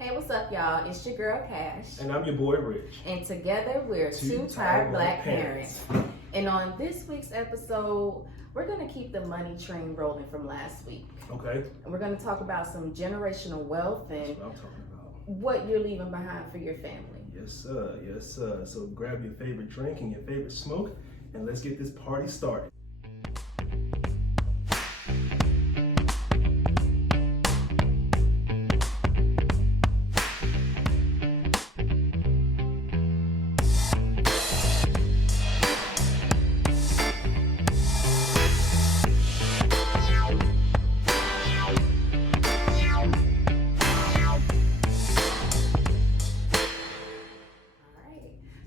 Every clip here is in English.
Hey, what's up, y'all? It's your girl, Cash. And I'm your boy, Rich. And together, we're two tired black parents. And on this week's episode, we're going to keep the money train rolling from last week. Okay. And we're going to talk about some generational wealth and That's what I'm talking about. what you're leaving behind for your family. Yes, sir. Yes, sir. So grab your favorite drink and your favorite smoke, and let's get this party started.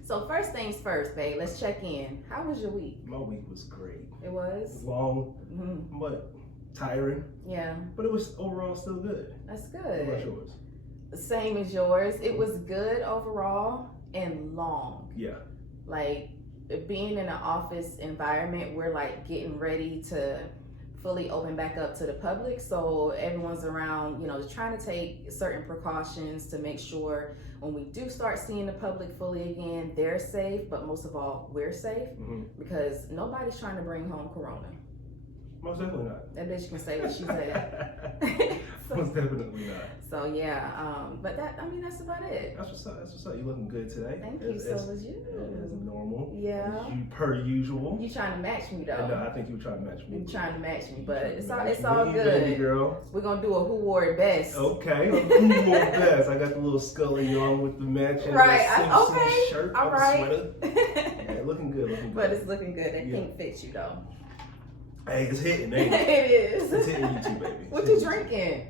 So first things first, babe, let's check in. How was your week? My week was great. It was? Long, but tiring. Yeah. But it was overall still good. That's good. What about yours? Same as yours. It was good overall and long. Yeah. Like being in an office environment, we're like getting ready to fully open back up to the public. So everyone's around, trying to take certain precautions to make sure when we do start seeing the public fully again, they're safe, but most of all, we're safe because nobody's trying to bring home Corona. Most definitely not. That bitch can say what she said. Most definitely not. So yeah, but that's about it. That's what's up. That's what's up. You looking good today? Thank you. So was you. As normal. Yeah. Per usual. You trying to match me though? No, I think you were trying to match me. You trying to match me, but it's all Me, good. Baby girl. We're gonna do a who wore it best. Okay, who wore it best? I got the little Scully on with the matching Okay. shirt, all right. sweater. Yeah, looking good. But it's looking good. That pink fits you though. Hey, it's hitting, ain't it? It is. It's hitting you too, baby. What you drinking?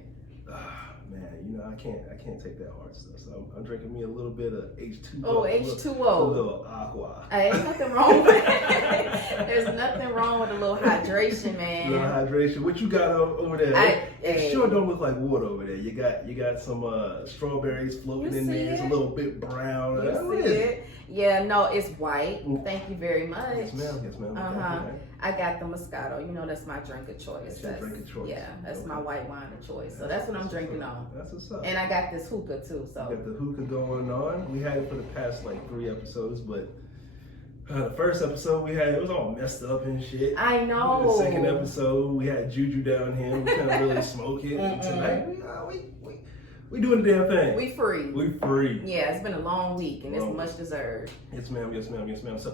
Man, I can't take that hard stuff. So I'm drinking me a little bit of H2O. Oh, H2O. A little aqua. Ain't nothing wrong with it. There's nothing wrong with a little hydration, man. A little hydration. What you got over there? It sure don't look like water over there. You got some strawberries floating in there. It's a little bit brown. You see it? Yeah, no, it's white. Thank you very much. Yes, ma'am. I got the Moscato. That's my drink of choice. That's your drink of choice. Yeah, that's my white wine of choice. So that's what I'm drinking on. That's what's up. And I got this hookah too. So you got the hookah going on. We had it for the past 3 episodes, but the first episode it was all messed up and shit. I know. The second episode we had Juju down here. We couldn't really smoke it. And tonight we doing the damn thing. We free. Yeah, it's been a long week and it's much deserved. Yes, ma'am. So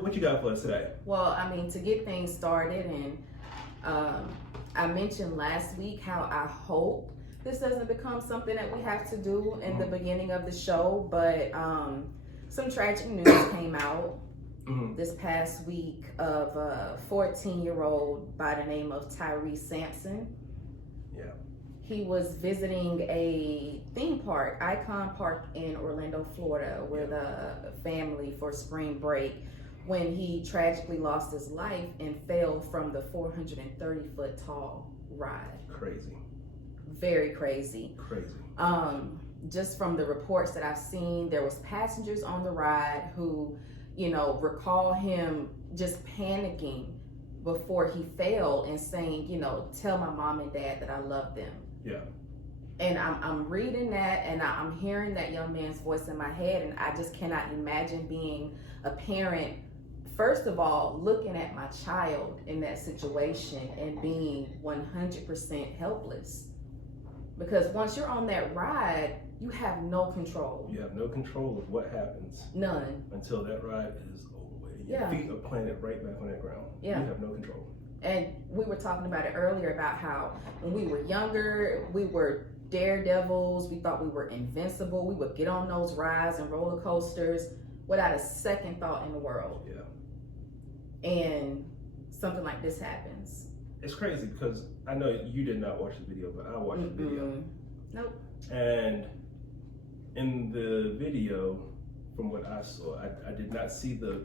what you got for us today? Well, to get things started, and I mentioned last week how I hope this doesn't become something that we have to do in the beginning of the show, but some tragic news came out this past week of a 14-year-old by the name of Tyree Sampson. Yeah. He was visiting a theme park, Icon Park in Orlando, Florida, with a family for spring break when he tragically lost his life and fell from the 430-foot tall ride. Crazy. Very crazy. Crazy. Just from the reports that I've seen, there was passengers on the ride who, recall him just panicking before he fell and saying, tell my mom and dad that I love them. Yeah. And I'm reading that and I'm hearing that young man's voice in my head, and I just cannot imagine being a parent, first of all, looking at my child in that situation and being 100% helpless. Because once you're on that ride, you have no control. You have no control of what happens. None. Until that ride is over with. Your feet are planted right back on that ground. Yeah. You have no control. And we were talking about it earlier about how when we were younger, we were daredevils. We thought we were invincible. We would get on those rides and roller coasters without a second thought in the world. Yeah. And something like this happens. It's crazy because I know you did not watch the video, but I watched the video. Nope. And in the video, from what I saw, I did not see the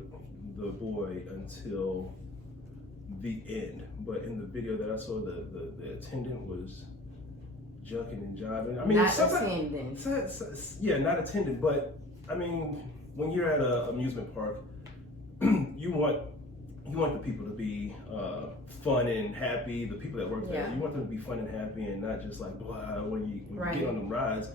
boy until the end. But in the video that I saw, the attendant was jucking and jiving. Not attendant. Yeah, not attendant. But when you're at an amusement park, you want the people to be fun and happy. The people that work there, you want them to be fun and happy and not just like blah when you get on the rides.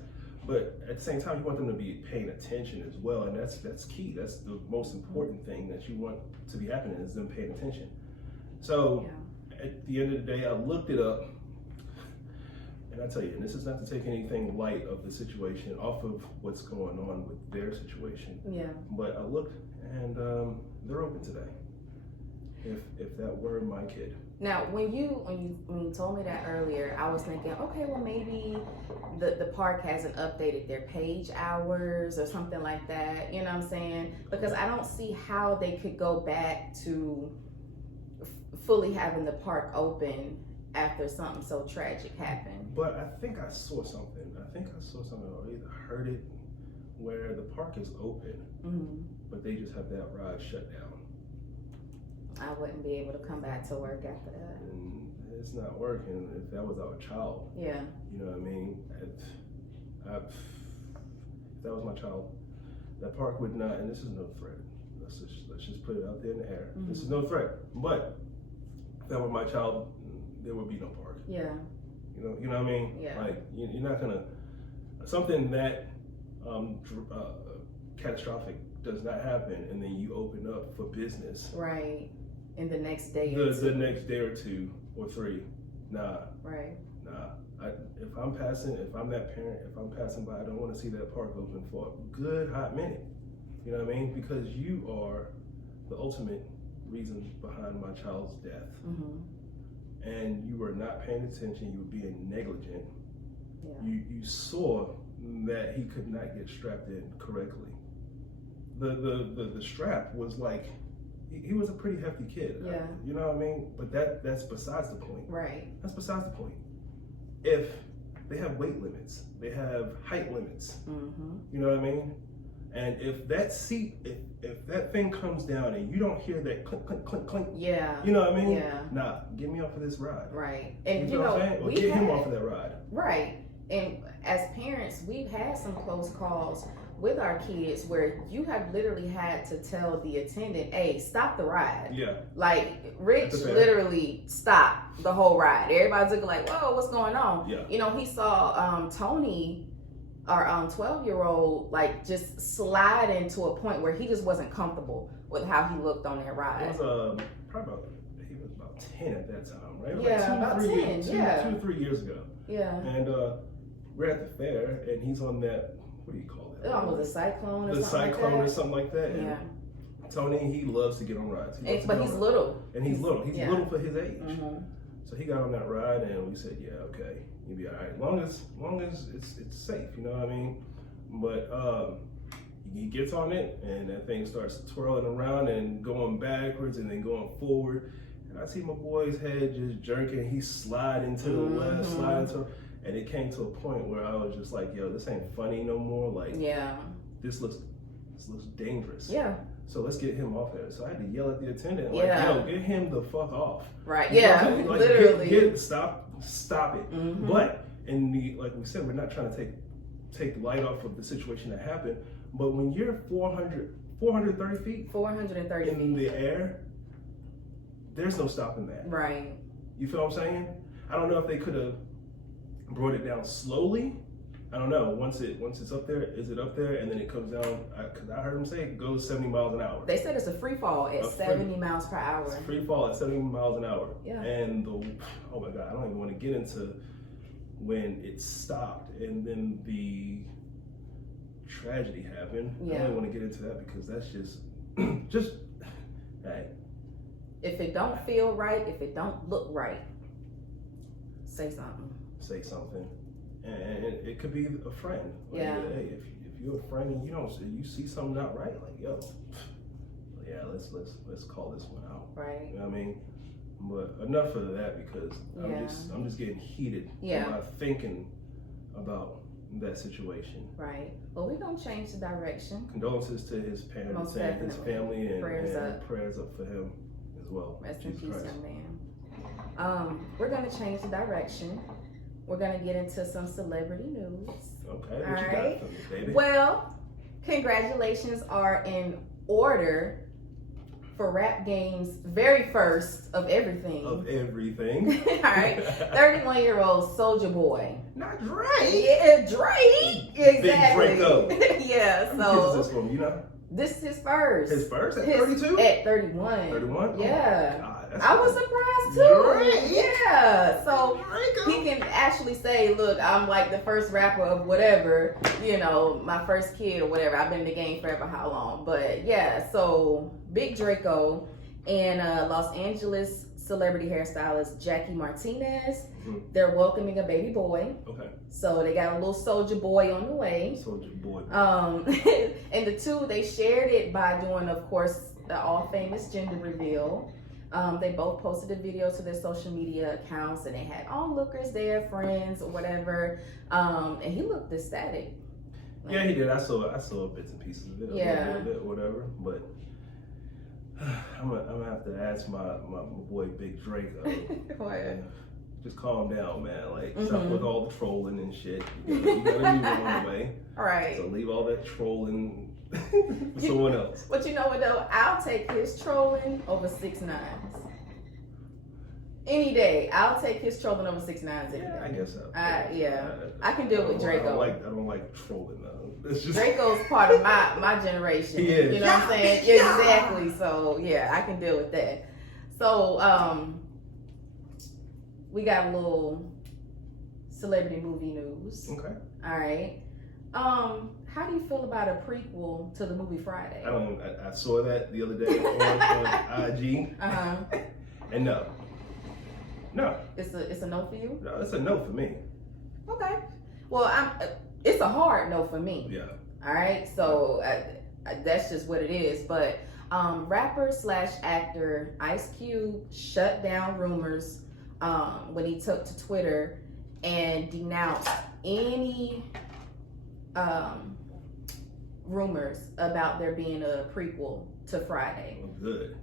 But at the same time, you want them to be paying attention as well, and that's key. That's the most important thing that you want to be happening is them paying attention. So at the end of the day, I looked it up, and I tell you, and this is not to take anything light of the situation off of what's going on with their situation. Yeah. But I looked, and they're open today. If that were my kid. Now, when you told me that earlier, I was thinking, okay, well maybe the park hasn't updated their page hours or something like that. You know what I'm saying? Because I don't see how they could go back to fully having the park open after something so tragic happened. But I think I saw something. Or either heard it, where the park is open, but they just have that ride shut down. I wouldn't be able to come back to work after that. And it's not working if that was our child. Yeah. You know what I mean? If that was my child, that park would not, and this is no threat. Let's just put it out there in the air. This is no threat. But if that were my child, there would be no park. Yeah. You know what I mean? Yeah. Like you're not gonna, something that catastrophic does not happen, and then you open up for business. Right. In the next day the next day or two or three. Nah. Right. Nah. If I'm that parent, if I'm passing by, I don't want to see that park open for a good hot minute. You know what I mean? Because you are the ultimate reason behind my child's death. And you were not paying attention, you were being negligent. Yeah. You saw that he could not get strapped in correctly. The strap was like, he was a pretty hefty kid. Yeah. You know what I mean? But that's besides the point. Right. That's besides the point. If they have weight limits, they have height limits. You know what I mean? And if that seat, if that thing comes down and you don't hear that clink, clink, clink, clink, Yeah. you know what I mean? Yeah. Nah, get me off of this ride. Right. And you know what I'm saying? Or get him off of that ride. Right. And as parents, we've had some close calls with our kids where you have literally had to tell the attendant, hey, stop the ride. Yeah. Like Rich literally stopped the whole ride. Everybody's looking like, whoa, what's going on? Yeah. You know, he saw Tony, our 12-year-old, like just slide into a point where he just wasn't comfortable with how he looked on that ride. It was he was about 10 at that time, right? Yeah, about 10, 2 or 3 years ago. Yeah. And we're at the fair, and he's on that, what do you call that? Almost a cyclone or the something cyclone like that. or something like that. And Yeah. Tony, he loves to get on rides. But he's little. And he's little. He's yeah. little for his age. So he got on that ride, and we said, yeah, okay, you'll be all right. Long as it's safe, you know what I mean? But he gets on it, and that thing starts twirling around and going backwards and then going forward. And I see my boy's head just jerking. He's sliding to the left, and it came to a point where I was just like, yo, this ain't funny no more. Like, this looks dangerous. Yeah. So let's get him off there. So I had to yell at the attendant, like, Yeah. yo, get him the fuck off. Right. You know Yeah. like, Literally. Stop it. But like we said, we're not trying to take the light off of the situation that happened. But when you're 430 feet 430 in feet. the air, there's no stopping that. Right. You feel what I'm saying? I don't know if they could have brought it down slowly. I don't know. Once it's up there, is it up there and then it comes down? Because I heard them say it goes 70 miles an hour. They said it's a free fall at 70 miles per hour. It's free fall at 70 miles an hour. Yeah. And oh my God, I don't even want to get into when it stopped and then the tragedy happened. Yeah. I don't even want to get into that because that's just hey. If it don't feel right, if it don't look right, say something. Say something. And it could be a friend. Like, Yeah. Hey, if you're a friend and you see something not right, like, yo, yeah, let's call this one out. Right. You know what I mean? But enough of that because I'm just getting heated about thinking about that situation. Right. Well, we're gonna change the direction. Condolences to his parents Most and his definitely. family, and Prayers prayers up. up for him as well. Rest in Jesus peace, Christ. young man. We're gonna change the direction. We're gonna get into some celebrity news. Okay, what All you right. got for me, baby? Well, congratulations are in order for Rap Game's very first of everything. Of everything. All right. 31-year-old Soulja Boy. Not Drake. Yeah, Drake. Exactly. Big Draco. Yeah, Who so is this from, you know? this is his first. His first at 32? At 31. 31? Yeah. Oh I was surprised too. Drake. Yeah. So Draco. he can actually say, look, I'm like the first rapper of whatever, you know, my first kid or whatever. I've been in the game forever, how long? But yeah, so Big Draco and Los Angeles celebrity hairstylist Jackie Martinez, they're welcoming a baby boy. Okay. So they got a little Soulja Boy on the way. Soulja Boy. And the two, they shared it by doing, of course, the all famous gender reveal. They both posted a video to their social media accounts, and they had onlookers there, friends or whatever. And he looked ecstatic. Like, yeah, he did. I saw bits and pieces of it. Yeah. A little bit, whatever. But I'm gonna have to ask my boy Big Draco. Just calm down, man. Like, stop with all the trolling and shit. You gotta leave it on the way. All right. So leave all that trolling for someone else. But you know what though? I'll take his trolling over 6ix9ine. Any day. I'll take his trolling over 6ix9ine any day. I guess so. Yeah. I can deal with Draco. I don't like trolling though. It's just Draco's part of my generation. He is. You know what I'm saying? Yeah. Exactly. So yeah, I can deal with that. So we got a little celebrity movie news. Okay. All right. How do you feel about a prequel to the movie Friday? I saw that the other day on IG. And no. It's a no for you? No, it's a no for me. Okay. Well, it's a hard no for me. Yeah. All right. So that's just what it is. But rapper / actor Ice Cube shut down rumors when he took to Twitter and denounced any rumors about there being a prequel to Friday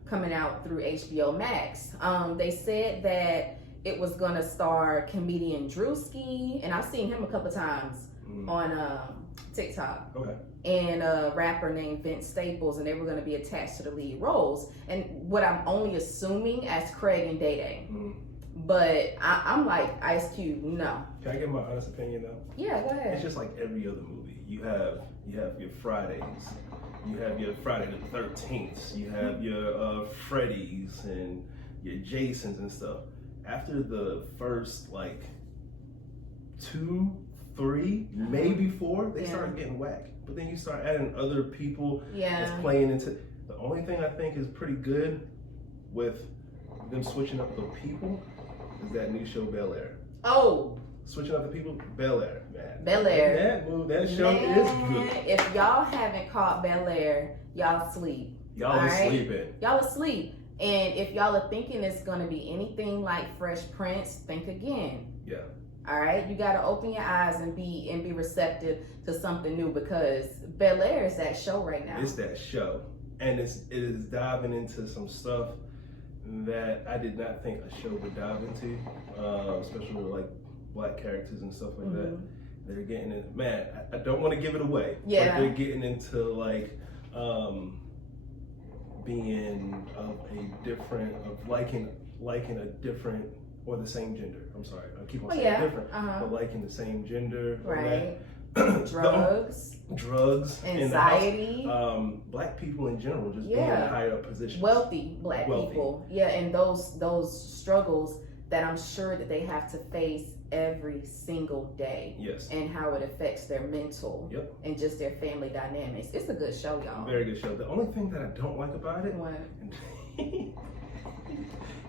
coming out through HBO Max. They said that it was gonna star comedian Drewski, and I've seen him a couple times on TikTok. Okay. And a rapper named Vince Staples, and they were gonna be attached to the lead roles. And what I'm only assuming as Craig and Day Day. But I'm like, Ice Cube, no. Can I give my honest opinion though? Yeah, go ahead. It's just like every other movie. You have your Fridays, you have your Friday the 13th, you have your Freddy's and your Jasons and stuff. After the first like 2, 3, maybe 4, they start getting whack. But then you start adding other people that's playing into. The only thing I think is pretty good with them switching up the people is that new show Bel Air. Oh. Switching up the people, Bel Air, man. Bel Air. That show is good. If y'all haven't caught Bel Air, y'all asleep. Y'all are sleeping. Y'all asleep. And if y'all are thinking it's gonna be anything like Fresh Prince, think again. Yeah. All right, you gotta open your eyes and be receptive to something new, because Bel Air is that show right now. It's that show, and it is diving into some stuff that I did not think a show would dive into, especially with like Black characters and stuff like that. They're getting it. Man, I don't want to give it away. Yeah. But they're getting into like being of a different, of liking a different or the same gender. I'm sorry, I keep on saying different, but liking the same gender. Right. Drugs, anxiety, Black people in general just being in higher up positions. Wealthy Black people, and those struggles that I'm sure that they have to face every single day. Yes. And how it affects their mental and just their family dynamics. It's a good show, y'all. Very good show. The only thing that I don't like about it,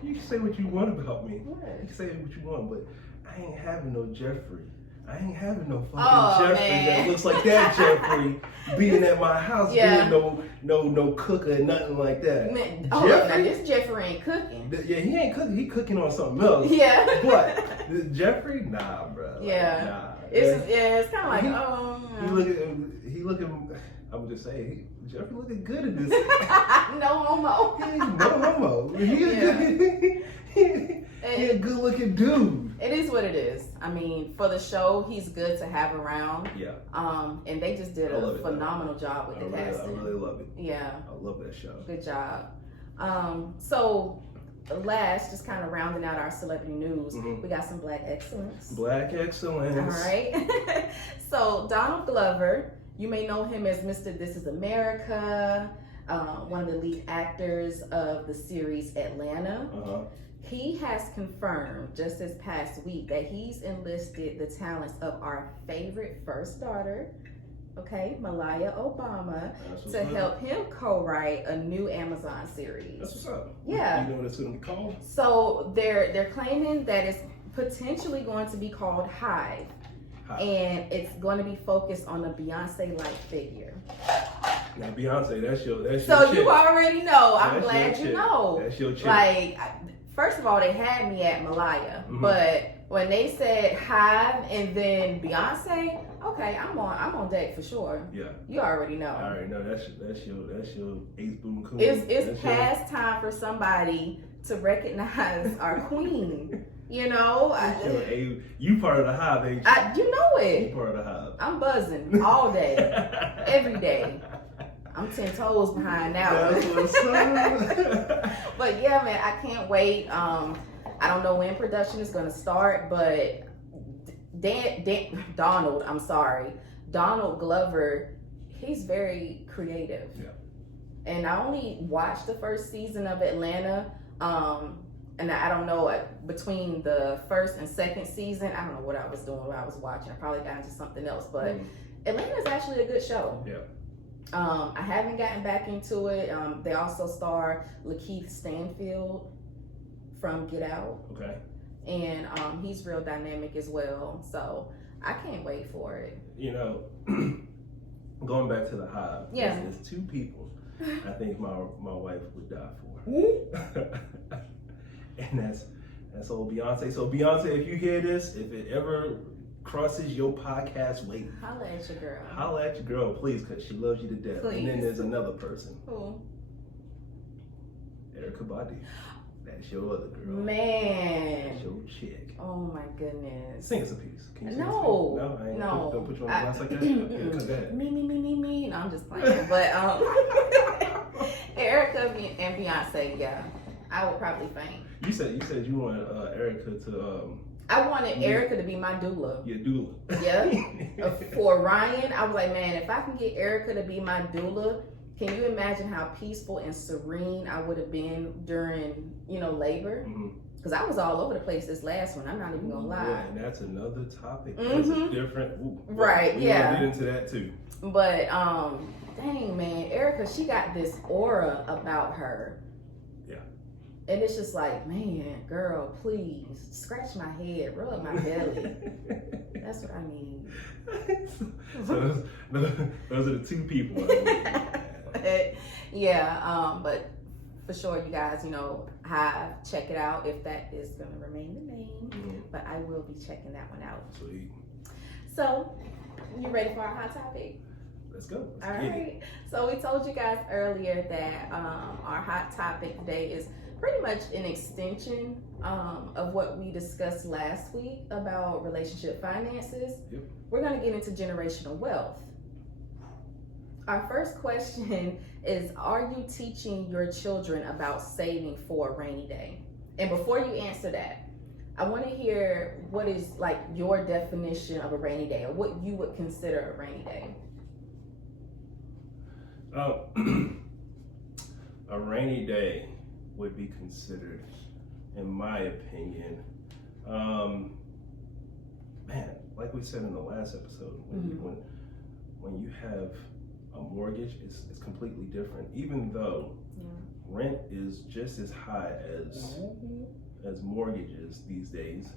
you can say what you want about me. What? You can say what you want, but I ain't having no Jeffrey. I ain't having no fucking Jeffrey that looks like that Jeffrey being at my house being no cooker and nothing like that. Man, now this Jeffrey ain't cooking. Yeah, he ain't cooking. He cooking on something else. Yeah. But this Jeffrey, nah, bro. Yeah. Nah. It's kind of like he looking. I'm just saying, Jeffrey looking good in this. No homo. No homo. He a good looking dude. It is what it is. I mean, for the show, he's good to have around. Yeah. And they just did a phenomenal job with the casting. I really love it. Yeah. I love that show. Good job. So last, just kind of rounding out our celebrity news, Mhm. we got some Black excellence. Black excellence. All right. So Donald Glover, you may know him as Mr. This Is America, one of the lead actors of the series Atlanta. Uh-huh. He has confirmed just this past week that he's enlisted the talents of our favorite first daughter, okay, Malaya Obama, to help him co-write a new Amazon series. That's what's up. Yeah. You know what it's going to be called? So they're claiming that it's potentially going to be called Hive. And it's going to be focused on a Beyonce-like figure. Now Beyonce, that's your So chick. you already know. I'm That's glad your you chick. know. That's your chick. Like, first of all, they had me at Malaya, but when they said Hive and then Beyonce, okay, I'm on deck for sure. Yeah. You already know. I already know. That's your ace boom cool. It's past time for somebody to recognize our queen. You know, you part of the Hive, ain't you? you know it. You part of the Hive. I'm buzzing all day, every day. I'm 10 toes behind now. That's what's up. But yeah, man, I can't wait. I don't know when production is going to start, but Donald Glover, he's very creative. Yeah. And I only watched the first season of Atlanta. And I don't know, between the first and second season, I don't know what I was doing while I was watching. I probably got into something else, but Atlanta is actually a good show. Yeah. I haven't gotten back into it. They also star Lakeith Stanfield from Get Out. Okay. And he's real dynamic as well. So I can't wait for it. You know, going back to the Hive, there's two people I think my wife would die for. And that's old Beyonce. So Beyonce, if you hear this, if it ever crosses your podcast way, Holla at your girl. Holla at your girl, please, because she loves you to death. Please. And then there's another person. Who? Erykah Badu. That's your other girl. Man. That's your chick. Oh my goodness. Sing us a piece. Can you sing No. us a piece? No, I ain't No. gonna put you on the glass like that. Yeah, come back. Me. No, I'm just playing. But Erykah and Beyonce, yeah. I would probably faint. You said you wanted Erykah to I wanted Erykah to be my doula. Your doula. Yeah. For Ryan, I was like, man, if I can get Erykah to be my doula, can you imagine how peaceful and serene I would have been during, labor? Because I was all over the place this last one. I'm not even gonna lie. Yeah, and that's another topic. That's a different. Right. We're Yeah. gonna get into that too. But dang man, Erykah, she got this aura about her. Yeah. And it's just like, man, girl, please scratch my head, rub my belly. That's what I need. So those are the two people. Yeah, but for sure, you guys, Hive, check it out if that is going to remain the name. But I will be checking that one out. Sweet. So, you ready for our hot topic? Let's go. All right. So we told you guys earlier that our hot topic today is pretty much an extension of what we discussed last week about relationship finances. Yep. We're going to get into generational wealth. Our first question is, are you teaching your children about saving for a rainy day? And before you answer that, I want to hear what is like your definition of a rainy day, or what you would consider a rainy day. A rainy day would be considered, in my opinion, man, like we said in the last episode, when you have a mortgage, it's completely different. Even though rent is just as high as mortgages these days,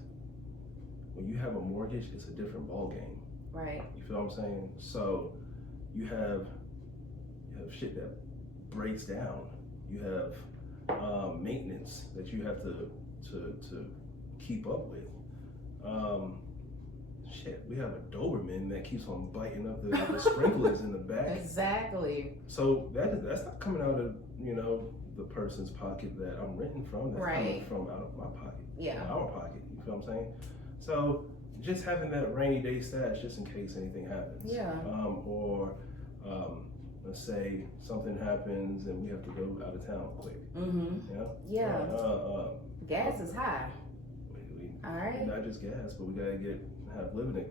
when you have a mortgage, it's a different ball game. Right. You feel what I'm saying? So you have shit that breaks down. You have maintenance that you have to keep up with. We have a Doberman that keeps on biting up the sprinklers in the back. Exactly. So that's not coming out of the person's pocket that I'm renting from. That's coming from out of my pocket. Yeah. Our pocket. You feel what I'm saying? So just having that rainy day stash just in case anything happens. Yeah. let's say something happens and we have to go out of town quick. Yeah. Gas is high. All right. Not just gas, but we gotta have living,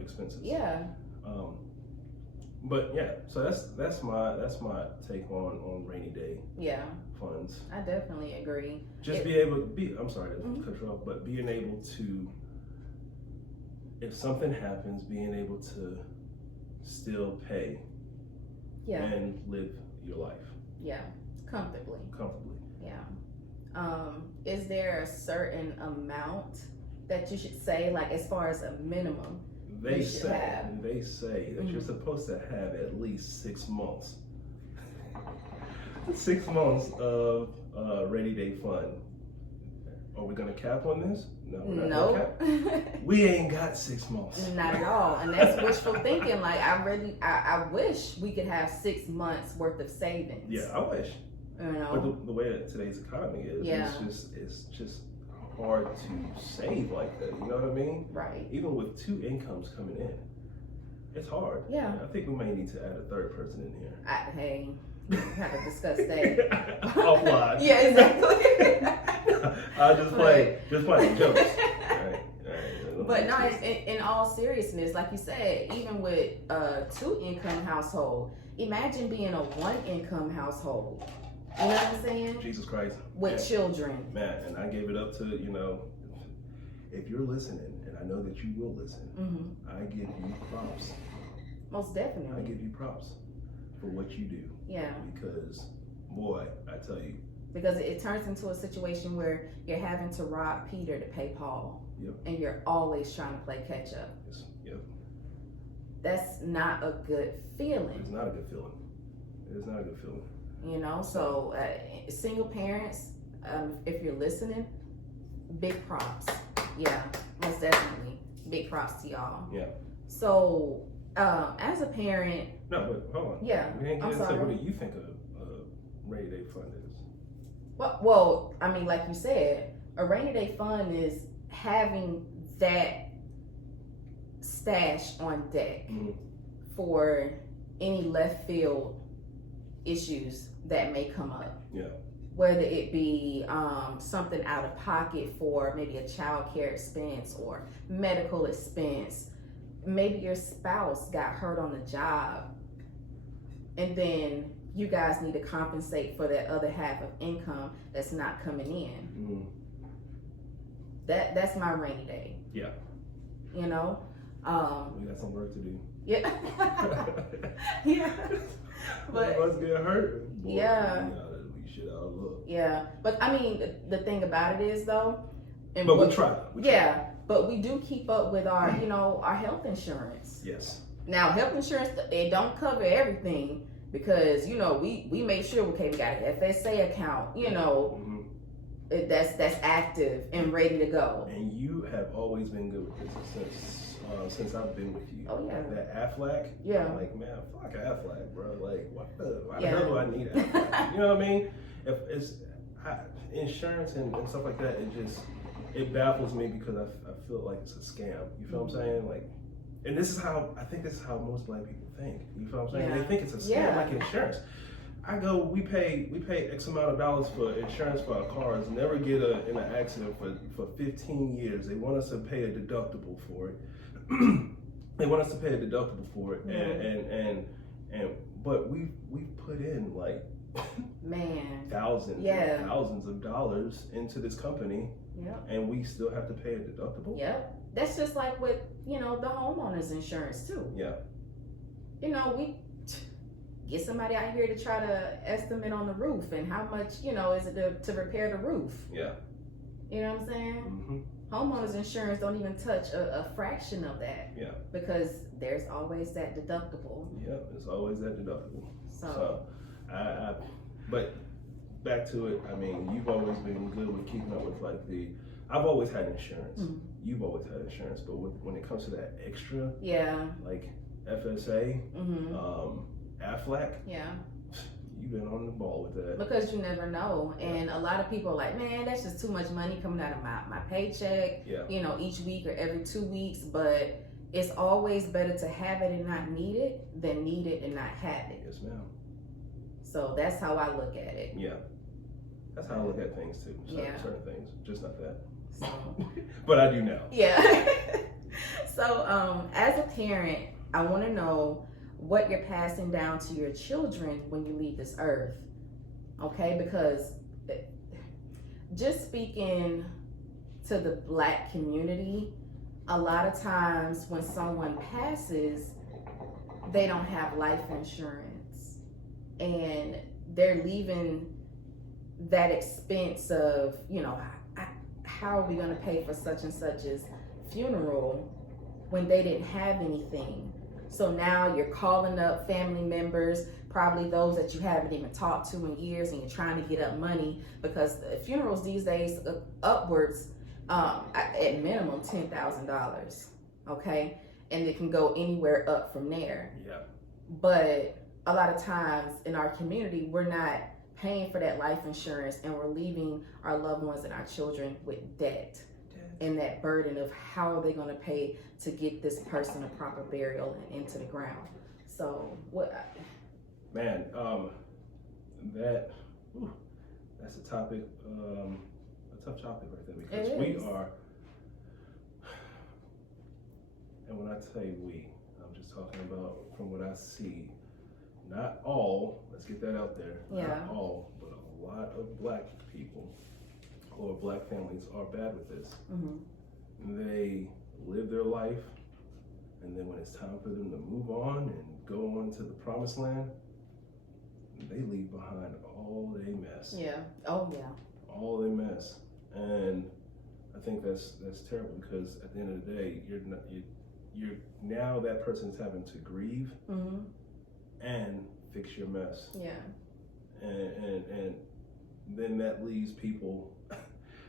expenses. Yeah. But yeah, so that's my take on rainy day. Yeah. Funds. I definitely agree. Just be able to be. I'm sorry to cut you off, but being able to, if something happens, being able to still pay. Yeah. And live your life. Yeah. Comfortably. Yeah. Is there a certain amount that you should say, like as far as a minimum? They say that you're supposed to have at least 6 months. 6 months of rainy day fund. Are we gonna cap on this? No, we're not gonna cap. We ain't got 6 months. Not at all, and that's wishful thinking. Like I wish we could have 6 months worth of savings. Yeah, I wish. You know, but the way that today's economy is, it's just hard to save like that. You know what I mean? Right. Even with 2 incomes coming in, it's hard. Yeah. I think we may need to add a 3rd person in here. Hey, we haven't discussed that. Offline. Yeah, exactly. I just play jokes. Right. But no, in all seriousness, like you said, even with a 2-income household, imagine being a 1-income household. You know what I'm saying? Jesus Christ. With children. Man, and I gave it up to, if you're listening, and I know that you will listen, I give you props. Most definitely. I give you props for what you do. Yeah. Because, boy, I tell you. Because it turns into a situation where you're having to rob Peter to pay Paul. Yep. And you're always trying to play catch up. Yes. Yep. That's not a good feeling. It's not a good feeling. It's not a good feeling. So single parents, if you're listening, big props. Yeah, most definitely. Big props to y'all. Yeah. So, as a parent. No, but hold on. Yeah. We didn't get into sorry. what do you think a rainy day fund is? Well, I mean, like you said, a rainy day fund is having that stash on deck for any left field issues that may come up. Yeah. Whether it be something out of pocket for maybe a child care expense or medical expense. Maybe your spouse got hurt on the job and then you guys need to compensate for that other half of income that's not coming in. That's my rainy day. Yeah. We got some work to do. Yeah. Yeah. But let's get hurt. Boy, yeah. We shit out of luck. Yeah. But I mean, the thing about it is though. But we try. But we do keep up with our, our health insurance. Yes. Now, health insurance, it don't cover everything because, we make sure, we got an FSA account, that's active and ready to go. And you have always been good with this since I've been with you. Oh, yeah. That Aflac. Yeah. I'm like, man, fuck Aflac, bro. Like, why the hell do I need Aflac? You know what I mean? If it's insurance and stuff like that, it baffles me because I feel like it's a scam. You feel what I'm saying? Like, and I think this is how most black people think. You feel what I'm saying? Yeah. They think it's a scam, like insurance. We pay X amount of dollars for insurance for our cars, never get in an accident for 15 years. They want us to pay a deductible for it. But we put in like thousands of dollars into this company. Yep. And we still have to pay a deductible. Yep. That's just like with, the homeowners insurance too. Yeah. We get somebody out here to try to estimate on the roof and how much, is it to repair the roof. Yeah. You know what I'm saying? Mm-hmm. Homeowners insurance don't even touch a fraction of that. Yeah. Because there's always that deductible. Yeah, it's always that deductible. So but back to it, I mean, you've always been good with keeping up with I've always had insurance. Mm-hmm. You've always had insurance, but when it comes to that extra, like FSA, Aflac, you've been on the ball with that. Because you never know, and a lot of people are like, man, that's just too much money coming out of my paycheck, each week or every 2 weeks. But it's always better to have it and not need it than need it and not have it. Yes, ma'am. So that's how I look at it. Yeah. That's how I look at things too. Certain things, just not that. So, but I do now. Yeah. So, as a parent, I want to know what you're passing down to your children when you leave this earth. Okay? Because just speaking to the Black community, a lot of times when someone passes, they don't have life insurance. And they're leaving that expense of, how are we going to pay for such and such's funeral when they didn't have anything? So now you're calling up family members, probably those that you haven't even talked to in years, and you're trying to get up money, because funerals these days upwards at minimum $10,000. Okay, and it can go anywhere up from there. Yeah. But a lot of times in our community, we're not paying for that life insurance, and we're leaving our loved ones and our children with debt and that burden of how are they going to pay to get this person a proper burial and into the ground. So man, that's a topic, a tough topic right there, because we are, and when I say we, I'm just talking about from what I see. Not all, let's get that out there, not all, but a lot of Black people or Black families are bad with this. Mm-hmm. They live their life, and then when it's time for them to move on and go on to the promised land, they leave behind all their mess. Yeah. Oh yeah. All their mess. And I think that's terrible, because at the end of the day, you're now that person's having to grieve. Mm-hmm. And fix your mess. Yeah. And then that leaves people,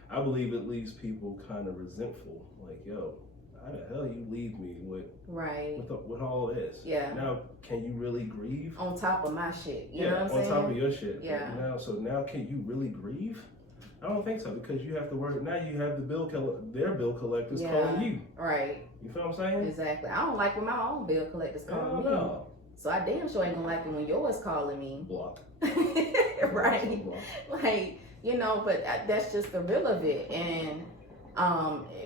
I believe it leaves people kind of resentful. Like, yo, how the hell you leave me with all this? Yeah. Now, can you really grieve? On top of my shit. You know what I'm saying? On top of your shit. Yeah. Now can you really grieve? I don't think so, because you have to worry. Now you have their bill collectors calling you. Right. You feel what I'm saying? Exactly. I don't like when my own bill collectors call me. No. So I damn sure ain't gonna like it when yours calling me. Block. Right. Block. Like, but that's just the real of it. And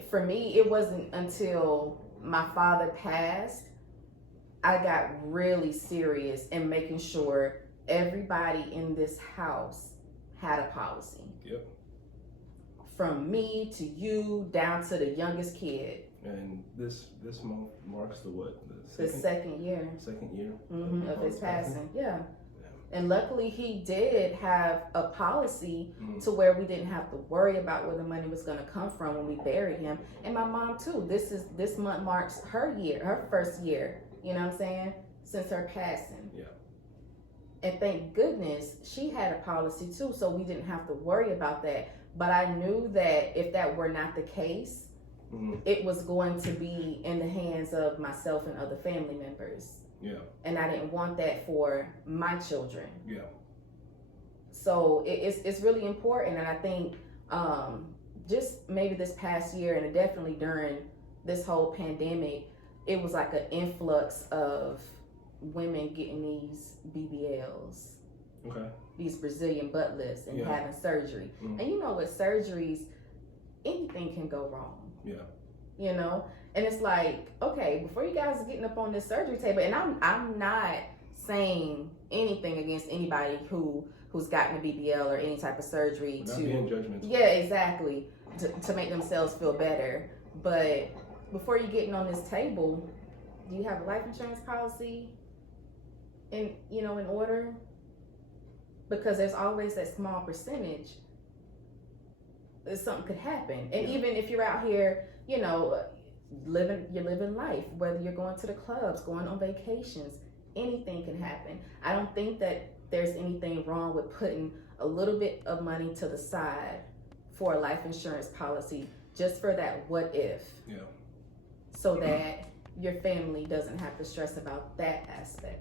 for me, it wasn't until my father passed, I got really serious in making sure everybody in this house had a policy. Yep. From me to you down to the youngest kid. And this month marks the what? The second year. Second year of his passing. Yeah. And luckily he did have a policy to where we didn't have to worry about where the money was going to come from when we buried him. And my mom too. This month marks her first year, you know what I'm saying, since her passing. Yeah. And thank goodness she had a policy too, so we didn't have to worry about that. But I knew that if that were not the case, it was going to be in the hands of myself and other family members. Yeah. And I didn't want that for my children. Yeah. So it's really important. And I think just maybe this past year, and definitely during this whole pandemic, it was like an influx of women getting these BBLs. Okay. These Brazilian butt lifts and having surgery. And with surgeries, anything can go wrong. Yeah. And it's like, okay, before you guys are getting up on this surgery table, and I'm not saying anything against anybody who's gotten a BBL or any type of surgery not being judgmental. Yeah, exactly, to make themselves feel better. But before you're getting on this table, do you have a life insurance policy in order? Because there's always that small percentage that something could happen. And even if you're out here, you're living life, whether you're going to the clubs, going on vacations, anything can happen. I don't think that there's anything wrong with putting a little bit of money to the side for a life insurance policy, just for that what if. Yeah. So that your family doesn't have to stress about that aspect.